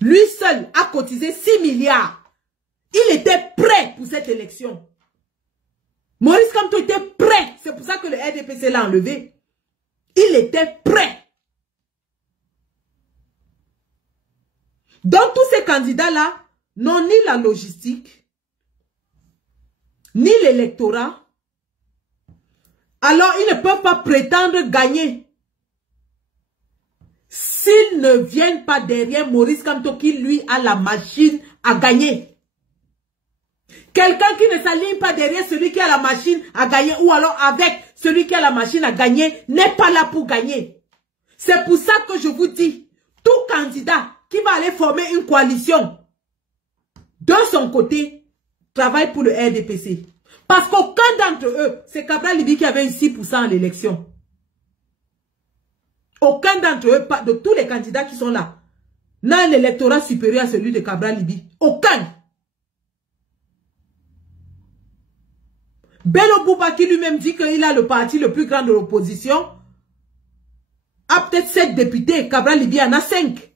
Lui seul a cotisé 6 milliards. Il était prêt pour cette élection. Maurice Kamto était prêt. C'est pour ça que le RDPC l'a enlevé. Il était prêt. Donc tous ces candidats-là n'ont ni la logistique, ni l'électorat. Alors ils ne peuvent pas prétendre gagner. S'ils ne viennent pas derrière Maurice Kamto qui lui a la machine à gagner. Quelqu'un qui ne s'aligne pas derrière celui qui a la machine à gagner ou alors avec celui qui a la machine à gagner n'est pas là pour gagner. C'est pour ça que je vous dis, tout candidat qui va aller former une coalition de son côté travaille pour le RDPC. Parce qu'aucun d'entre eux, c'est Cabral Libby qui avait eu 6% à l'élection. Aucun d'entre eux, de tous les candidats qui sont là, n'a un électorat supérieur à celui de Cabral Libby. Aucun. Bello Bouba qui lui-même dit qu'il a le parti le plus grand de l'opposition, a peut-être 7 députés, Cabral Libby en a 5.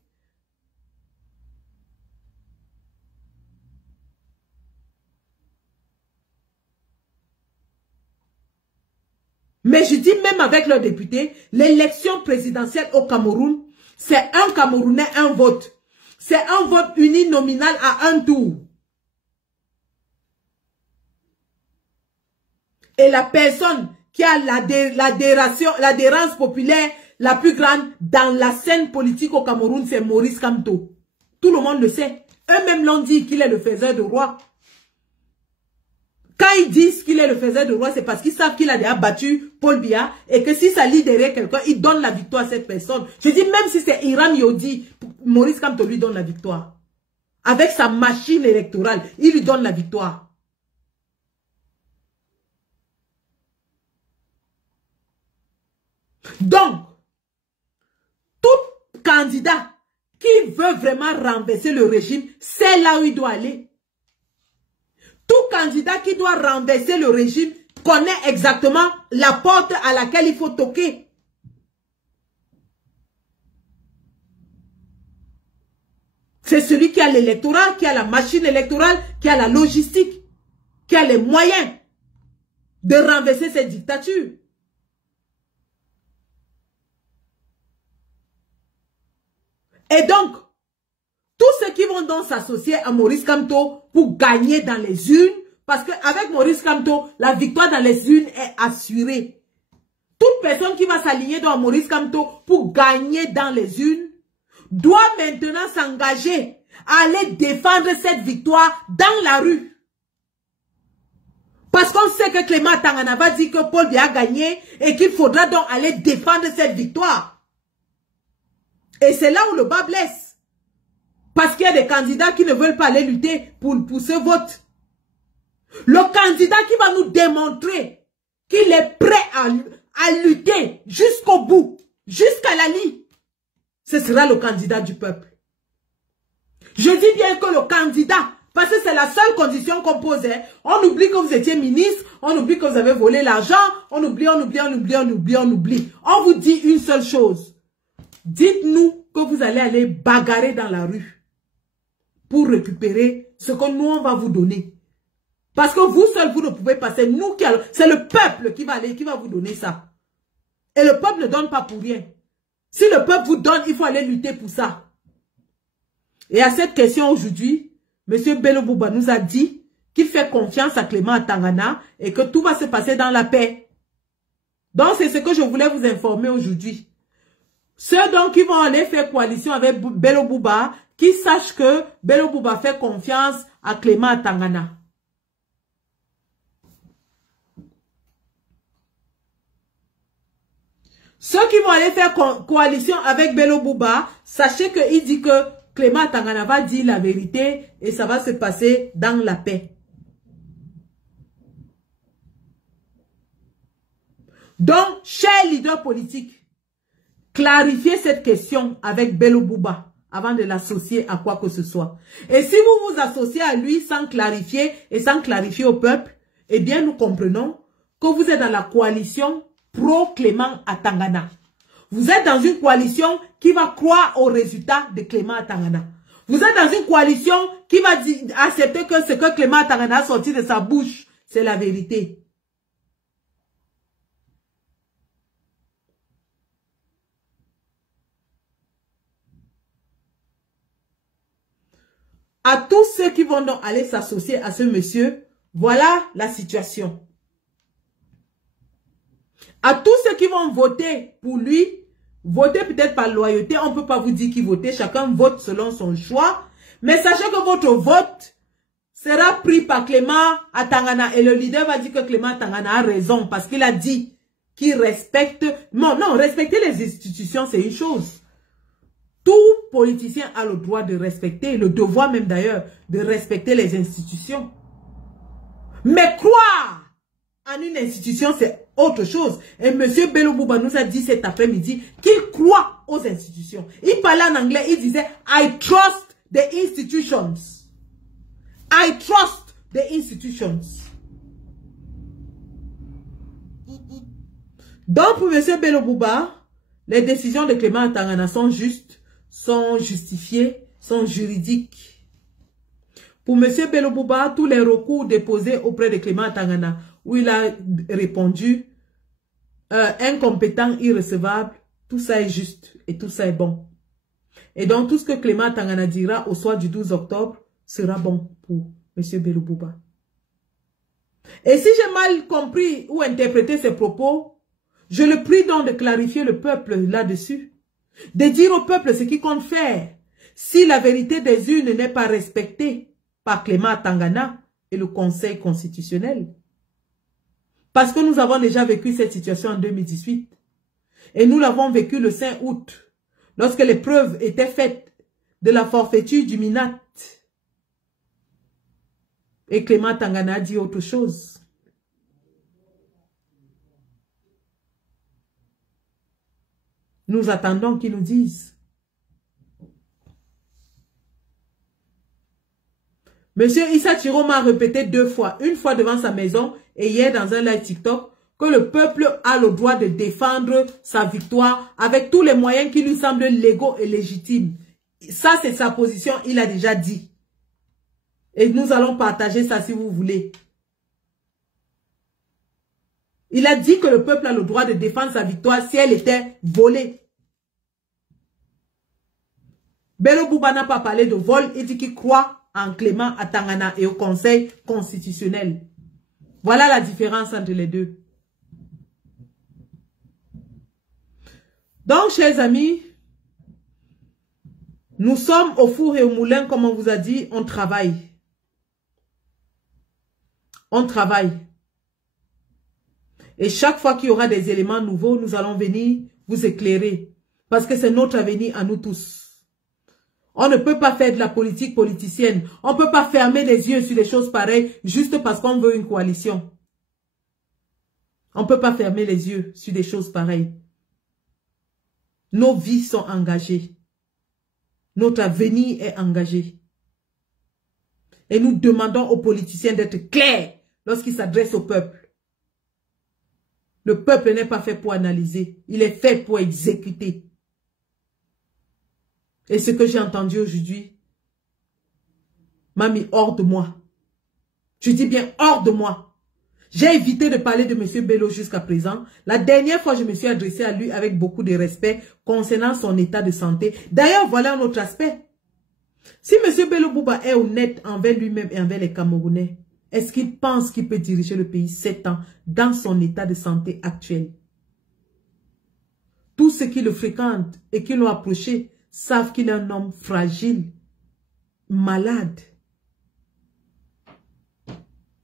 Mais je dis même avec leurs députés, l'élection présidentielle au Cameroun, c'est un Camerounais, un vote. C'est un vote uninominal à un tour. Et la personne qui a l'adhérence populaire la plus grande dans la scène politique au Cameroun, c'est Maurice Kamto. Tout le monde le sait. Eux-mêmes l'ont dit qu'il est le faiseur de roi. Quand ils disent qu'il est le faiseur de roi, c'est parce qu'ils savent qu'il a déjà battu Paul Biya et que si ça lit derrière quelqu'un, il donne la victoire à cette personne. Je dis même si c'est Iram Yodi, Maurice Kamto lui donne la victoire. Avec sa machine électorale, il lui donne la victoire. Donc, tout candidat qui veut vraiment renverser le régime, c'est là où il doit aller. Tout candidat qui doit renverser le régime connaît exactement la porte à laquelle il faut toquer. C'est celui qui a l'électorat, qui a la machine électorale, qui a la logistique, qui a les moyens de renverser cette dictature. Et donc, tous ceux qui vont donc s'associer à Maurice Kamto pour gagner dans les urnes, parce qu'avec Maurice Kamto, la victoire dans les urnes est assurée. Toute personne qui va s'aligner dans Maurice Kamto pour gagner dans les urnes doit maintenant s'engager à aller défendre cette victoire dans la rue. Parce qu'on sait que Clément Tangana va dire que Paul Biya a gagné et qu'il faudra donc aller défendre cette victoire. Et c'est là où le bas blesse. Parce qu'il y a des candidats qui ne veulent pas aller lutter pour ce vote. Le candidat qui va nous démontrer qu'il est prêt à lutter jusqu'au bout, jusqu'à la ligne, ce sera le candidat du peuple. Je dis bien que le candidat, parce que c'est la seule condition qu'on posait. On oublie que vous étiez ministre, on oublie que vous avez volé l'argent, on oublie. On vous dit une seule chose. Dites-nous que vous allez aller bagarrer dans la rue pour récupérer ce que nous, on va vous donner. Parce que vous seul, vous ne pouvez pas. C'est nous qui allons. C'est le peuple qui va vous donner ça. Et le peuple ne donne pas pour rien. Si le peuple vous donne, il faut aller lutter pour ça. Et à cette question aujourd'hui, M. Bello Bouba nous a dit qu'il fait confiance à Clément Tangana et que tout va se passer dans la paix. Donc c'est ce que je voulais vous informer aujourd'hui. Ceux donc qui vont aller faire coalition avec Bello Bouba, qui sachent que Bello Bouba fait confiance à Clément Tangana. Ceux qui vont aller faire coalition avec Bello Bouba, sachez qu'il dit que Clément Tangana va dire la vérité et ça va se passer dans la paix. Donc, chers leaders politiques, clarifiez cette question avec Bello Bouba avant de l'associer à quoi que ce soit. Et si vous vous associez à lui sans clarifier et sans clarifier au peuple, eh bien nous comprenons que vous êtes dans la coalition pro-Clément Tangana. Vous êtes dans une coalition qui va croire aux résultats de Clément Tangana. Vous êtes dans une coalition qui va accepter que ce que Clément Tangana a sorti de sa bouche, c'est la vérité. À tous ceux qui vont donc aller s'associer à ce monsieur, voilà la situation. À tous ceux qui vont voter pour lui, voter peut-être par loyauté, on ne peut pas vous dire qui voter, chacun vote selon son choix. Mais sachez que votre vote sera pris par Clément Tangana et le leader va dire que Clément Tangana a raison parce qu'il a dit qu'il respecte... Non, respecter les institutions, c'est une chose. Tout politicien a le droit de respecter, le devoir même d'ailleurs, de respecter les institutions. Mais croire en une institution, c'est autre chose. Et M. Bello Bouba nous a dit cet après-midi qu'il croit aux institutions. Il parlait en anglais, il disait « I trust the institutions. I trust the institutions. » Donc pour M. Bello Bouba, les décisions de Clément Tangana sont justes, sont justifiées, sont juridiques. Pour M. Bello Bouba, tous les recours déposés auprès de Clément Tangana, où il a répondu incompétent, irrecevable, tout ça est juste et tout ça est bon. Et donc tout ce que Clément Tangana dira au soir du 12 octobre sera bon pour M. Bello Bouba. Et si j'ai mal compris ou interprété ses propos, je le prie donc de clarifier le peuple là-dessus. De dire au peuple ce qu'il compte faire. Si la vérité des urnes n'est pas respectée par Clément Tangana et le Conseil constitutionnel. Parce que nous avons déjà vécu cette situation en 2018. Et nous l'avons vécu le 5 août. Lorsque les preuves étaient faites de la forfaiture du MINAT. Et Clément Tangana a dit autre chose. Nous attendons qu'ils nous disent. Monsieur Issa Chiro m'a répété 2 fois, une fois devant sa maison et hier dans un live TikTok, que le peuple a le droit de défendre sa victoire avec tous les moyens qui lui semblent légaux et légitimes. Ça, c'est sa position, il a déjà dit. Et nous allons partager ça si vous voulez. Il a dit que le peuple a le droit de défendre sa victoire si elle était volée. Bello Bouba n'a pas parlé de vol, il dit qu'il croit en Clément Atangana et au Conseil constitutionnel. Voilà la différence entre les deux. Donc, chers amis, nous sommes au four et au moulin, comme on vous a dit, on travaille. On travaille. Et chaque fois qu'il y aura des éléments nouveaux, nous allons venir vous éclairer. Parce que c'est notre avenir à nous tous. On ne peut pas faire de la politique politicienne. On ne peut pas fermer les yeux sur des choses pareilles juste parce qu'on veut une coalition. On ne peut pas fermer les yeux sur des choses pareilles. Nos vies sont engagées. Notre avenir est engagé. Et nous demandons aux politiciens d'être clairs lorsqu'ils s'adressent au peuple. Le peuple n'est pas fait pour analyser. Il est fait pour exécuter. Et ce que j'ai entendu aujourd'hui m'a mis hors de moi. Je dis bien hors de moi. J'ai évité de parler de M. Bello jusqu'à présent. La dernière fois, je me suis adressée à lui avec beaucoup de respect concernant son état de santé. D'ailleurs, voilà un autre aspect. Si M. Bello Bouba est honnête envers lui-même et envers les Camerounais, est-ce qu'il pense qu'il peut diriger le pays 7 ans dans son état de santé actuel? Tous ceux qui le fréquentent et qui l'ont approché savent qu'il est un homme fragile, malade.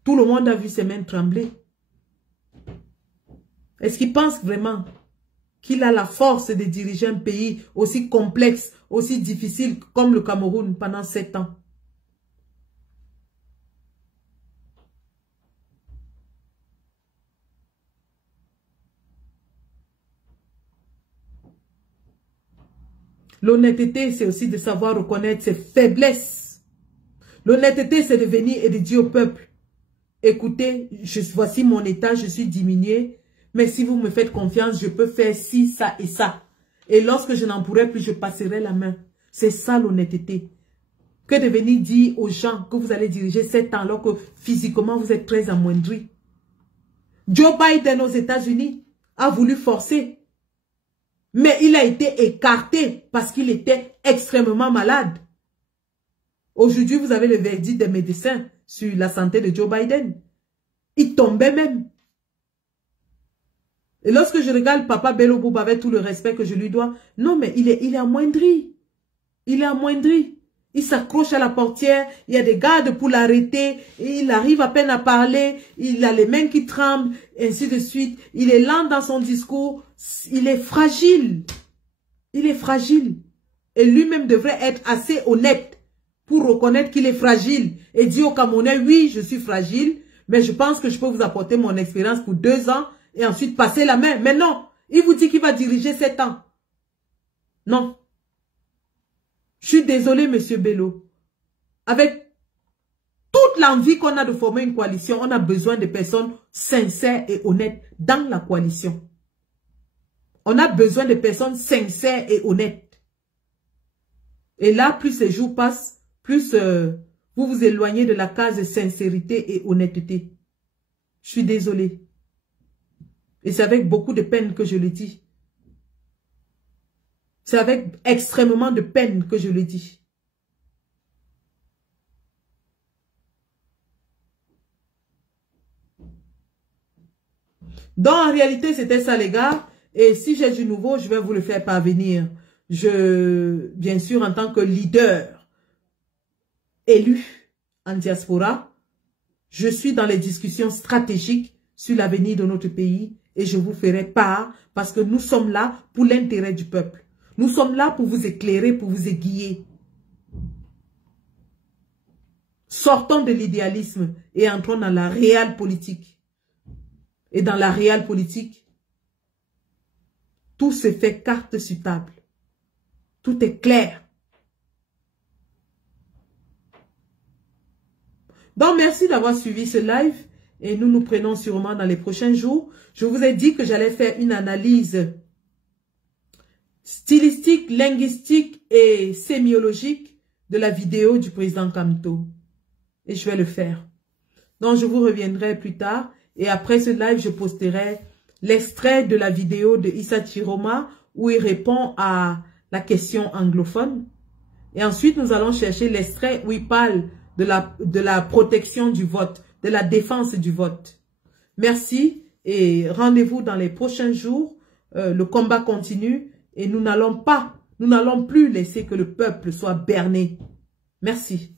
Tout le monde a vu ses mains trembler. Est-ce qu'il pense vraiment qu'il a la force de diriger un pays aussi complexe, aussi difficile comme le Cameroun pendant 7 ans? L'honnêteté, c'est aussi de savoir reconnaître ses faiblesses. L'honnêteté, c'est de venir et de dire au peuple, écoutez, voici mon état, je suis diminué, mais si vous me faites confiance, je peux faire ci, ça et ça. Et lorsque je n'en pourrai plus, je passerai la main. C'est ça l'honnêteté. Que de venir dire aux gens que vous allez diriger 7 ans alors que physiquement vous êtes très amoindri. Joe Biden aux États-Unis a voulu forcer. Mais il a été écarté parce qu'il était extrêmement malade. Aujourd'hui, vous avez le verdict des médecins sur la santé de Joe Biden. Il tombait même. Et lorsque je regarde Papa Bello Bouba avec tout le respect que je lui dois, non mais il est amoindri. Il est amoindri. Il s'accroche à la portière, il y a des gardes pour l'arrêter, il arrive à peine à parler, il a les mains qui tremblent, ainsi de suite. Il est lent dans son discours, il est fragile. Il est fragile. Et lui-même devrait être assez honnête pour reconnaître qu'il est fragile et dire aux Camerounais, oui, je suis fragile, mais je pense que je peux vous apporter mon expérience pour 2 ans et ensuite passer la main. Mais non, il vous dit qu'il va diriger 7 ans. Non. Je suis désolé, monsieur Bello. Avec toute l'envie qu'on a de former une coalition, on a besoin de personnes sincères et honnêtes dans la coalition. On a besoin de personnes sincères et honnêtes. Et là, plus les jours passent, plus vous vous éloignez de la case de sincérité et honnêteté. Je suis désolé. Et c'est avec beaucoup de peine que je le dis. C'est avec extrêmement de peine que je le dis. Donc, en réalité, c'était ça, les gars. Et si j'ai du nouveau, je vais vous le faire parvenir. Bien sûr, en tant que leader élu en diaspora, je suis dans les discussions stratégiques sur l'avenir de notre pays et je vous ferai part parce que nous sommes là pour l'intérêt du peuple. Nous sommes là pour vous éclairer, pour vous aiguiller. Sortons de l'idéalisme et entrons dans la réelle politique. Et dans la réelle politique, Tout se fait carte sur table. Tout est clair. Donc, merci d'avoir suivi ce live et nous nous prenons sûrement dans les prochains jours. Je vous ai dit que j'allais faire une analyse stylistique, linguistique et sémiologique de la vidéo du président Kamto. Et je vais le faire. Donc, je vous reviendrai plus tard. Et après ce live, je posterai l'extrait de la vidéo de Issa Chiroma où il répond à la question anglophone. Et ensuite, nous allons chercher l'extrait où il parle de la protection du vote, de la défense du vote. Merci et rendez-vous dans les prochains jours. Le combat continue et nous n'allons plus laisser que le peuple soit berné. Merci.